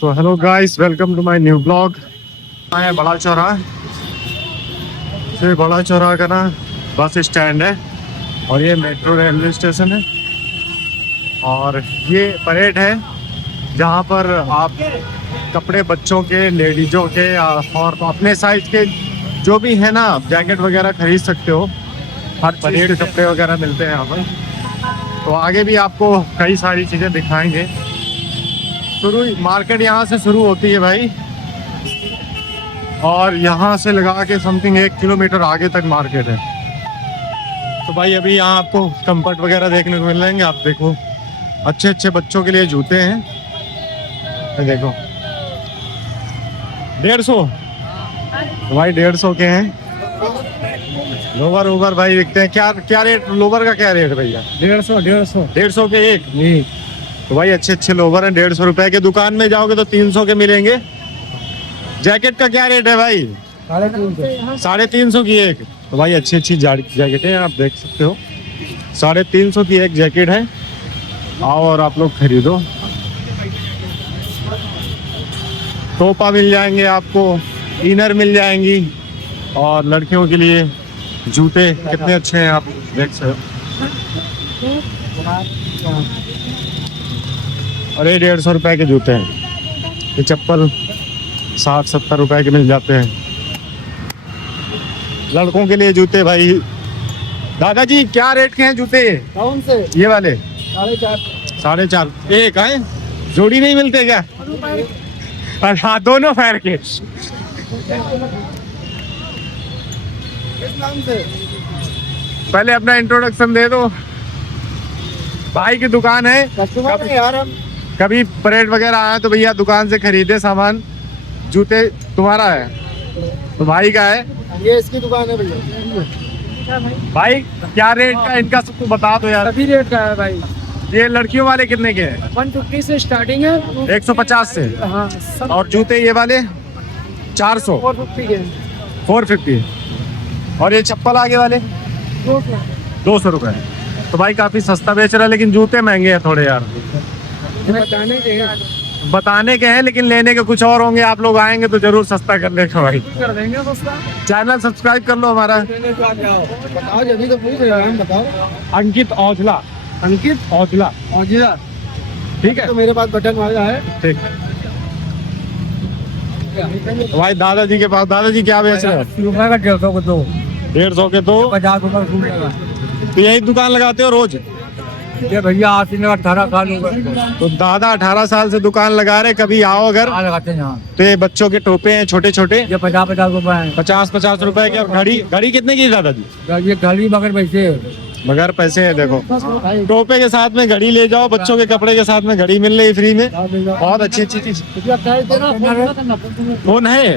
तो hello guys, welcome to my new blog. है बड़ा चौराहा, ये बड़ा चौराहा का ना बस स्टैंड है और ये मेट्रो रेलवे स्टेशन है। और ये परेड है जहाँ पर आप कपड़े बच्चों के, लेडीजों के और अपने साइज के जो भी है ना, जैकेट वगैरह खरीद सकते हो। हर परेड के कपड़े वगैरह मिलते हैं यहाँ पर। तो आगे भी आपको कई सारी चीज़ें दिखाएंगे। मार्केट यहाँ से शुरू होती है भाई, और यहाँ से लगा के समथिंग 1 किलोमीटर आगे तक मार्केट है। तो भाई अभी यहाँ आपको कंफर्ट वगैरह देखने को मिल जाएंगे। आप देखो, अच्छे अच्छे बच्चों के लिए जूते हैं। ये देखो 150 भाई, 150 के हैं। लोवर ओवर भाई बिकते हैं। क्या क्या रेट लोवर का, क्या रेट भैया? 150 के एक। तो भाई अच्छे अच्छे लोवर हैं 150 रुपए के। दुकान में जाओगे तो 300 के मिलेंगे। जैकेट का क्या रेट है भाई? 350 की एक। तो भाई अच्छी अच्छी जैकेट है, आप देख सकते हो। 350 की एक जैकेट है। आओ और आप लोग खरीदो। टोपा मिल जाएंगे आपको, इनर मिल जाएंगी, और लड़कियों के लिए जूते कितने अच्छे हैं आप देख सकते हो। अरे 150 रुपए के जूते हैं। ये चप्पल 60-70 रुपए के मिल जाते हैं। लड़कों के लिए जूते भाई। दादाजी क्या रेट के हैं जूते? कौन से? ये वाले 4.5 एक है। जोड़ी नहीं मिलते क्या? हाँ, दोनों पैर के। किस नाम से? पहले अपना इंट्रोडक्शन दे दो। भाई की दुकान है। कस्टमर है यार हम। कभी परेड वगैरह आया तो भैया दुकान से खरीदे सामान। जूते तुम्हारा है तो भाई का है। ये इसकी दुकान है भैया। भाई क्या रेट का इनका सबको बता दो यार। सभी रेट का है भाई। ये लड़कियों वाले कितने के हैं? 150 से स्टार्टिंग है। 150 से। हाँ, सब और जूते ये वाले 400, 450 के। 450। और ये चप्पल आगे वाले 200 रुपए। तो भाई काफी सस्ता बेच रहा है, लेकिन जूते महंगे हैं थोड़े यार। बताने के हैं लेकिन लेने के कुछ और होंगे। आप लोग आएंगे तो जरूर सस्ता कर लेगा भाई। कर देंगे सस्ता। चैनल सब्सक्राइब कर लो हमारा। बताओ जल्दी, तो पूछ रहे हैं, बताओ। अंकित औजला। अंकित औजला, औजिला। ठीक है। तो मेरे पास बटन वाला है। ठीक। भाई दादाजी के पास, दादाजी क्या बेच रहे हो? 80 रुपए का 150 को दो। 150 के दो। 50 रुपए सूट लगा। तो यही दुकान लगाते हो रोज? ये भैया आज 18 साल हो गए। तो दादा 18 साल से दुकान लगा रहे। कभी आओ अगर। लगाते हैं यहाँ। तो ये बच्चों के टोपे हैं छोटे छोटे, ये 50 रुपए है। 50 रुपए के। और घड़ी कितने की दादाजी? ये घड़ी मगर पैसे मगर पैसे है। देखो टोपे के साथ में घड़ी ले जाओ, बच्चों के कपड़े के साथ में घड़ी मिल रही फ्री में। बहुत अच्छी अच्छी चीज। कौन है?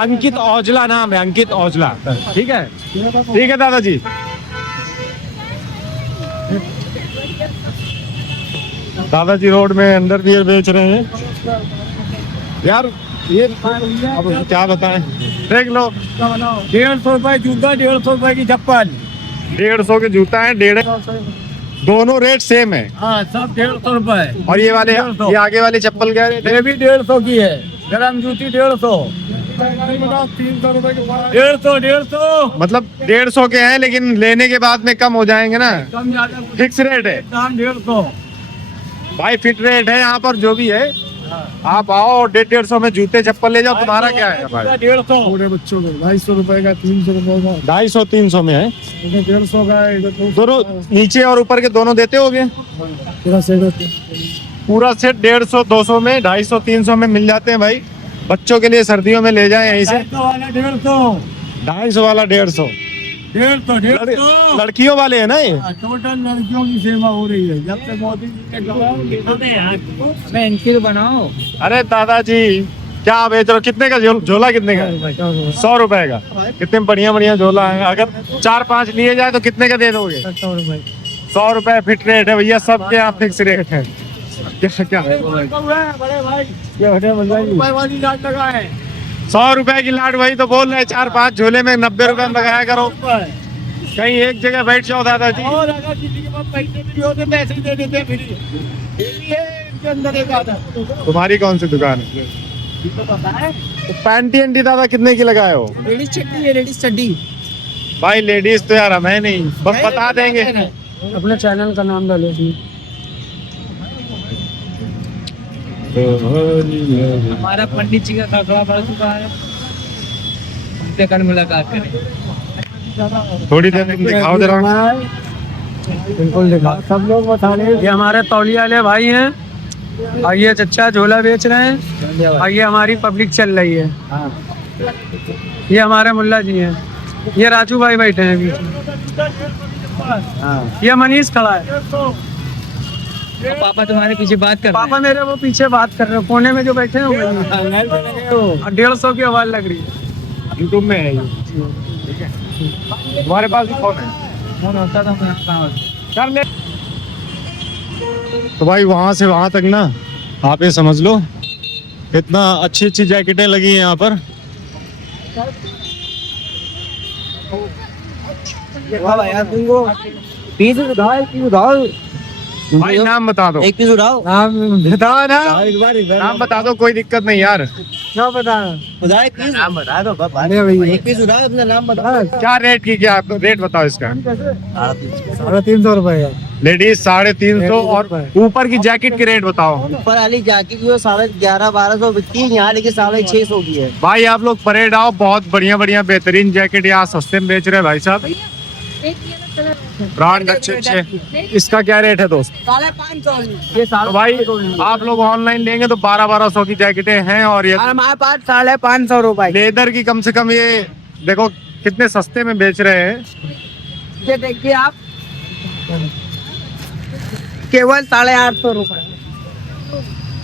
अंकित औजला नाम है, अंकित औजला। ठीक है, ठीक है दादाजी। दादाजी रोड में अंडरवियर बेच रहे हैं यार। ये अब क्या बताएं, देख लो। 150 रुपए जूता, 150 रुपए की चप्पल। 150 के जूता है, 150। दोनों रेट सेम है। हाँ, सब 150 रुपए। और ये वाले, ये आगे वाले चप्पल क्या रेट है? ये भी 150 की है। गरम जूती 150। 150। मतलब 150 के हैं, लेकिन लेने के बाद में कम हो जाएंगे ना। कम ज्यादा फिक्स रेट है 150। भाई, फिट रेट है यहाँ पर जो भी है। आप आओ और 150 में जूते चप्पल ले जाओ। तुम्हारा क्या है भाई? 150 पूरे बच्चों को 250 रुपए का, 300 रुपए का। 250-300 में है। 150 का दोनों नीचे और ऊपर के दोनों देते होगे? पूरा सेट। पूरा सेट 150-200 में, 250-300 में मिल जाते हैं भाई। बच्चों के लिए सर्दियों में ले जाएं यहीं से। 250 वाला 150। लड़कियों वाले है ना ये? टोटल लड़कियों की सेवा हो रही है जब से मोदी जी ने इनके बनाओ। अरे दादाजी क्या बेच रहे हो? कितने का झोला? कितने का? 100 रुपए का। कितने बढ़िया बढ़िया झोला है। अगर 4-5 लिए जाए तो कितने का दे दोगे? 100 रुपए फिट रेट है भैया। सबके यहाँ फिक्स रेट है। क्या 100 रुपए की लाट? वही तो बोल रहे, 4-5 झोले में 90 रुपए में लगाया करो। कहीं एक जगह बैठ जाओ दादाजी। और अगर किसी के पास पैसे नहीं होते तो ऐसे ही दे देते हैं फ्री। उसके अंदर एक आता है। तुम्हारी कौन सी दुकान है? तो पता है तो पैंटी एंटी दादा कितने की लगाए हो? लेडीज चड्डी है, लेडीज चड्डी। भाई लेडीज तो यार हमें नहीं, बस बता देंगे। अपने चैनल का नाम डालो। हमारा पंडित जी का खखड़ा पड़ चुका है, उनसे कल मुलाकात करें। थोड़ी देर तुम दिखाओ जरा। बिल्कुल दिखा, सब लोग बता रहे हैं। ये हमारे तौलिया वाले भाई हैं और ये चच्चा झोला बेच रहे हैं और ये हमारी पब्लिक चल रही है। ये हमारे मुल्ला जी हैं, ये राजू भाई बैठे हैं बीच में, ये मनीष खड़ा है। पापा तुम्हारे पीछे बात कर पापा मेरे वो पीछे बात कर रहे हो, कोने में जो बैठे हैं वो 150 की आवाज लग रही है। यूट्यूब में है ये, ठीक है। तुम्हारे पास भी फोन है? कर ले। तो भाई वहां से वहां तक ना आप ये समझ लो, इतना अच्छी अच्छी जैकेटें लगी हैं यहाँ पर। भाई नाम बता दो, एक पीस उठाओ। नाम बताओ ना, नाम बता दो, कोई दिक्कत नहीं यार। क्या बताना? एक पीस नाम बता दो। अरे भैया एक पीस उठाओ, अपना नाम बता। क्या रेट की, क्या रेट बताओ इसका? 350 रुपए। लेडीज 350 और ऊपर की जैकेट की रेट बताओ। ऊपर वाली जैकेट जो 11,500-1200 बिकती है यहाँ, लेकिन 650 की है। भाई आप लोग परेड आओ, बहुत बढ़िया बढ़िया बेहतरीन जैकेट यहाँ सस्ते में बेच रहे हैं भाई साहब, ब्रांड अच्छे अच्छे। इसका क्या रेट है दोस्त? 550। ये तो भाई आप लोग ऑनलाइन लेंगे तो 1200 की जैकेटें हैं और ये हमारे पास 550 रुपए। लेदर की कम से कम, ये देखो कितने सस्ते में बेच रहे हैं। ये देखिए आप, केवल 850 रुपए।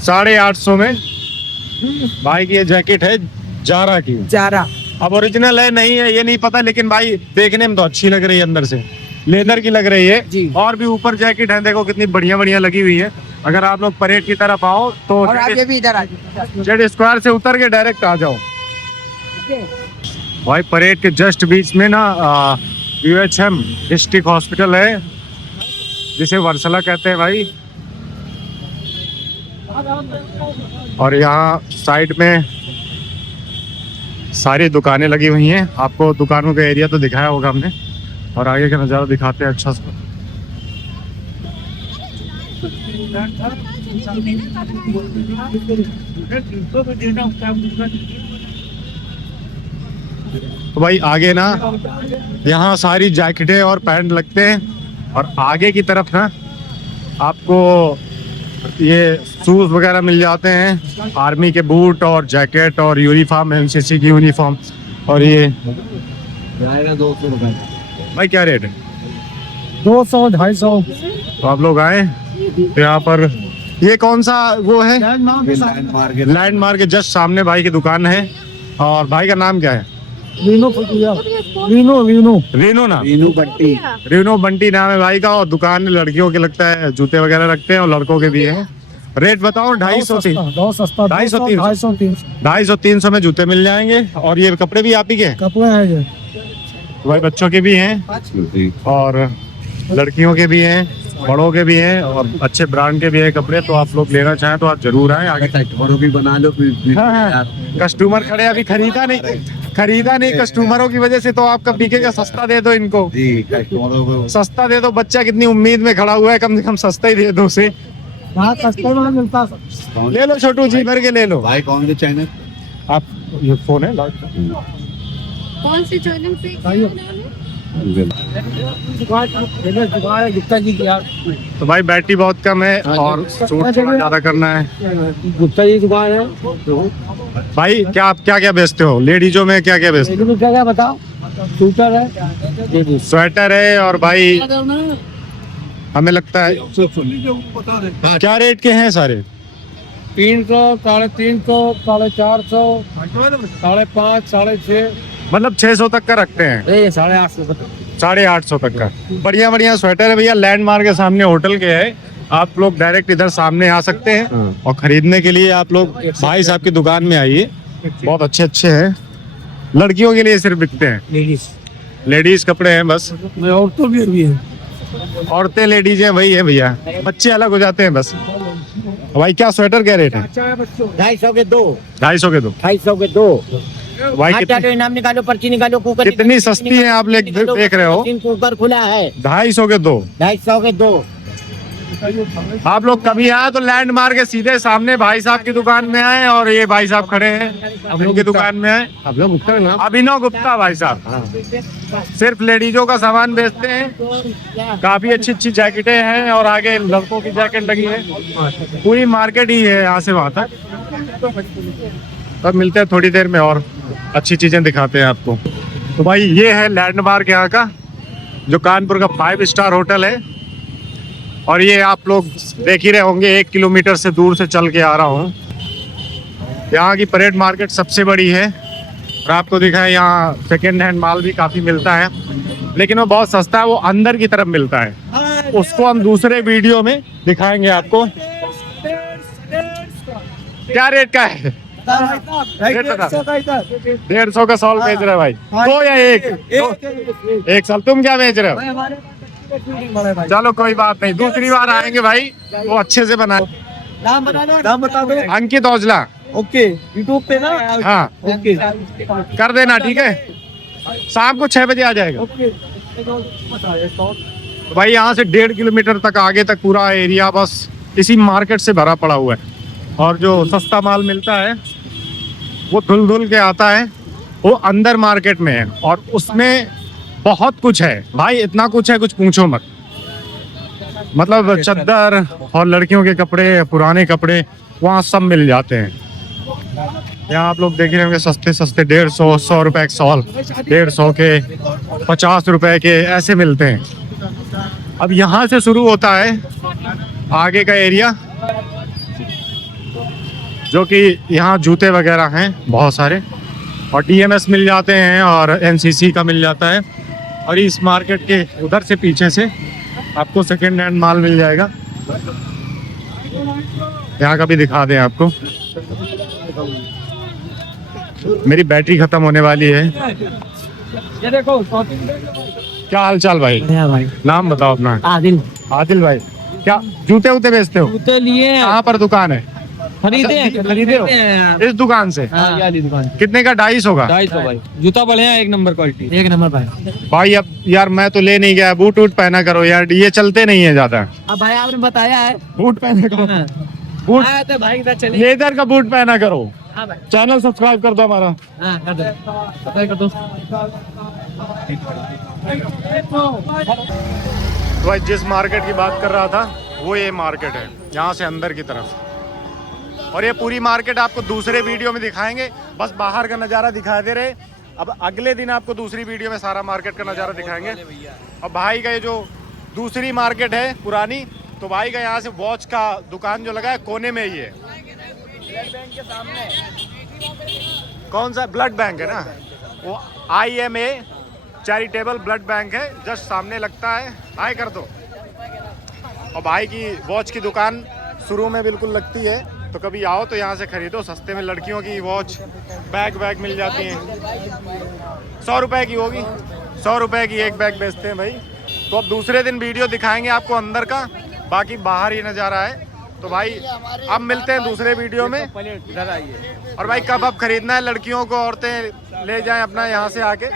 850 में भाई की ये जैकेट है, जारा की। जारा अब ओरिजिनल है नहीं है ये नहीं पता, लेकिन भाई देखने में तो अच्छी लग रही है, अंदर से लेदर की लग रही है जी। और भी ऊपर जैकेट है, देखो कितनी बढ़िया बढ़िया लगी हुई है। अगर आप लोग परेड की तरफ आओ तो और आगे भी इधर आ जेड स्क्वायर से उतर के डायरेक्ट आ जाओ। भाई परेड के जस्ट बीच में ना UHM डिस्ट्रिक्ट हॉस्पिटल है, जिसे वर्सला कहते हैं भाई। और यहाँ साइड में सारी दुकानें लगी हुई हैं। आपको दुकानों का एरिया तो दिखाया होगा हमने, और आगे का नज़ारा दिखाते हैं अच्छा सा। तो भाई आगे ना यहाँ सारी जैकेटें और पैंट लगते हैं, और आगे की तरफ ना आपको ये शूज वगैरह मिल जाते हैं, आर्मी के बूट और जैकेट और यूनिफॉर्म, MCC की यूनिफॉर्म। और ये 200 रुपए। भाई क्या रेट है? 200 250। तो आप लोग आए तो यहाँ पर, ये कौन सा वो है? लैंड मार्क के जस्ट सामने भाई की दुकान है। और भाई का नाम क्या है? रीनो ना, बट्टी। रीनो बंटी नाम है भाई का। और दुकान लड़कियों के लगता है, जूते वगैरह रखते हैं, और लड़कों के भी है। रेट बताओ। 250 बहुत सस्ता। 250-300 में जूते मिल जाएंगे। और ये कपड़े भी आप ही के? कपड़े हैं ये, भाई बच्चों के भी हैं और लड़कियों के भी हैं, बड़ों के भी हैं, और अच्छे ब्रांड के भी हैं कपड़े। तो आप लोग लेना चाहें तो आप जरूर आए। आगे भी बना लो फिर। हाँ, कस्टमर खड़े, अभी खरीदा नहीं कस्टमरों की वजह से। तो आपका बिकेगा, सस्ता दे दो इनको, सस्ता दे दो। बच्चा कितनी उम्मीद में खड़ा हुआ है, कम से कम सस्ता ही दे दो उसे। यहाँ सस्ता में मिलता। ले लो छोटू जी, भर के ले लो। भाई कौन से चैनल? आप ये फोन है कौन से चैनल पे? गुप्ता जी की यार, तो भाई बैटरी बहुत कम है और शूट थोड़ा ज्यादा करना है। गुप्ता जी की दुकान है। भाई क्या आप क्या बेचते हो? लेडीजों में क्या बेचते हो? क्या क्या बताओ? स्वेटर है, स्वेटर है, और भाई हमें लगता है क्या रेट के हैं सारे? 300, 350, 450, 550, 650। मतलब 600 तक का रखते हैं। 850। 850 तक का बढ़िया बढ़िया स्वेटर है भैया। लैंडमार्क के सामने होटल के है, आप लोग डायरेक्ट इधर सामने आ सकते हैं। और खरीदने के लिए आप लोग भाई साहब की दुकान में आइए, बहुत अच्छे अच्छे हैं। लड़कियों के लिए सिर्फ बिकते हैं, लेडीज कपड़े हैं बस। औरतों भी है, औरतें लेडीज हैं, वही है भैया, बच्चे अलग हो जाते हैं बस। भाई क्या स्वेटर क्या रेट है? 250 के 2, 250 के दो। 250 के 2। भाई हाँ, कितनी इनाम निकालो, पर्ची निकालो, कुकर कितनी निकालो, सस्ती है आप देख रहे हो? कुकर खुला है 250 के दो। 250 के 2। आप लोग कभी आए तो लैंडमार्क के सीधे सामने भाई साहब की दुकान में आए, और ये भाई साहब खड़े हैं उनकी दुकान में आए। अभिनव गुप्ता भाई साहब सिर्फ लेडीजों का सामान बेचते हैं। काफी अच्छी अच्छी जैकेटें हैं और आगे लड़कों की जैकेट लगी है। पूरी मार्केट ही है यहाँ से वहां तक। तब मिलते हैं थोड़ी देर में और अच्छी चीजें दिखाते हैं आपको। तो भाई ये है लैंडमार्क यहाँ का, जो कानपुर का 5 स्टार होटल है। और ये आप लोग देख ही रहे होंगे, 1 किलोमीटर से दूर से चल के आ रहा हूँ। यहाँ की परेड मार्केट सबसे बड़ी है और आपको दिखा है यहाँ सेकेंड हैंड माल भी काफ़ी मिलता है, लेकिन वो बहुत सस्ता है, वो अंदर की तरफ मिलता है। उसको हम दूसरे वीडियो में दिखाएंगे आपको। क्या रेट का है? 150 का सॉल बेच रहे भाई। 2 या 1? एक साल। तुम क्या बेच रहे हो? चलो कोई बात नहीं, दूसरी बार आएंगे भाई, वो अच्छे से बनाए। नाम बता दो। अंकित औजला। ओके, यूट्यूब पे ना? हाँ ओके, कर देना, ठीक है। शाम को 6 बजे आ जाएगा। तो भाई यहाँ से 1.5 किलोमीटर तक आगे तक पूरा एरिया बस इसी मार्केट से भरा पड़ा हुआ है। और जो सस्ता माल मिलता है वो धुल धुल के आता है, वो अंदर मार्केट में है और उसमें बहुत कुछ है भाई, इतना कुछ है कुछ पूछो मत। मतलब चद्दर और लड़कियों के कपड़े, पुराने कपड़े वहाँ सब मिल जाते हैं। यहाँ आप लोग देख रहे होंगे सस्ते सस्ते 150, 100 रुपए एक सॉल, 150 के, 50 रुपए के ऐसे मिलते हैं। अब यहाँ से शुरू होता है आगे का एरिया, जो कि यहाँ जूते वगैरह हैं बहुत सारे, और DMS मिल जाते हैं और NCC का मिल जाता है। और इस मार्केट के उधर से पीछे से आपको सेकेंड हैंड माल मिल जाएगा। यहाँ का भी दिखा दें आपको। मेरी बैटरी खत्म होने वाली है। ये देखो क्या हाल चाल भाई? भाई। नाम बताओ अपना। आदिल। आदिल भाई, क्या जूते वूते बेचते हो? जूते लिए कहाँ पर दुकान है? खरीदे हो इस दुकान से? दुकान कितने का? 250 का। 250 भाई। जूता बढ़िया, 1 नंबर क्वालिटी। 1 नंबर भाई। भाई अब यार मैं तो ले नहीं गया, बूट वूट पहना करो यार, ये चलते नहीं है ज्यादा। अब भाई आपने बताया है, बूट पहना करो, बूट तो भाई इधर चले। लेदर का बूट पहना करो। हाँ भाई, चैनल सब्सक्राइब कर दो हमारा। हाँ कर दो, सब्सक्राइब कर दो। तो भाई जिस मार्केट की बात कर रहा था वो ये मार्केट है, यहाँ से अंदर की तरफ। और ये पूरी मार्केट आपको दूसरे वीडियो में दिखाएंगे, बस बाहर का नज़ारा दिखा दे रहे। अब अगले दिन आपको दूसरी वीडियो में सारा मार्केट का नज़ारा दिखाएंगे। और भाई का ये जो दूसरी मार्केट है पुरानी, तो भाई का यहाँ से वॉच का दुकान जो लगा है कोने में ही है। कौन सा? ब्लड बैंक है ना, वो IMA चैरिटेबल ब्लड बैंक है, जस्ट सामने लगता है। हाय कर दो। और भाई की वॉच की दुकान शुरू में बिल्कुल लगती है, तो कभी आओ तो यहाँ से खरीदो, सस्ते में लड़कियों की वॉच, बैग मिल जाती हैं। 100 रुपए की होगी, 100 रुपए की एक बैग बेचते हैं भाई। तो अब दूसरे दिन वीडियो दिखाएंगे आपको अंदर का, बाकी बाहर ही नज़ारा है। तो भाई अब मिलते हैं दूसरे वीडियो में। और भाई कब अब खरीदना है लड़कियों को, औरतें ले जाएं अपना यहाँ से आके,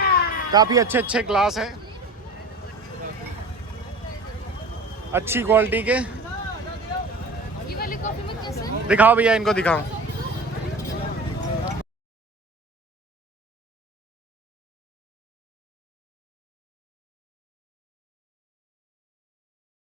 काफ़ी अच्छे अच्छे ग्लास हैं, अच्छी क्वालिटी के। ये वाली कॉफी में कैसे? दिखाओ भैया, इनको दिखाओ।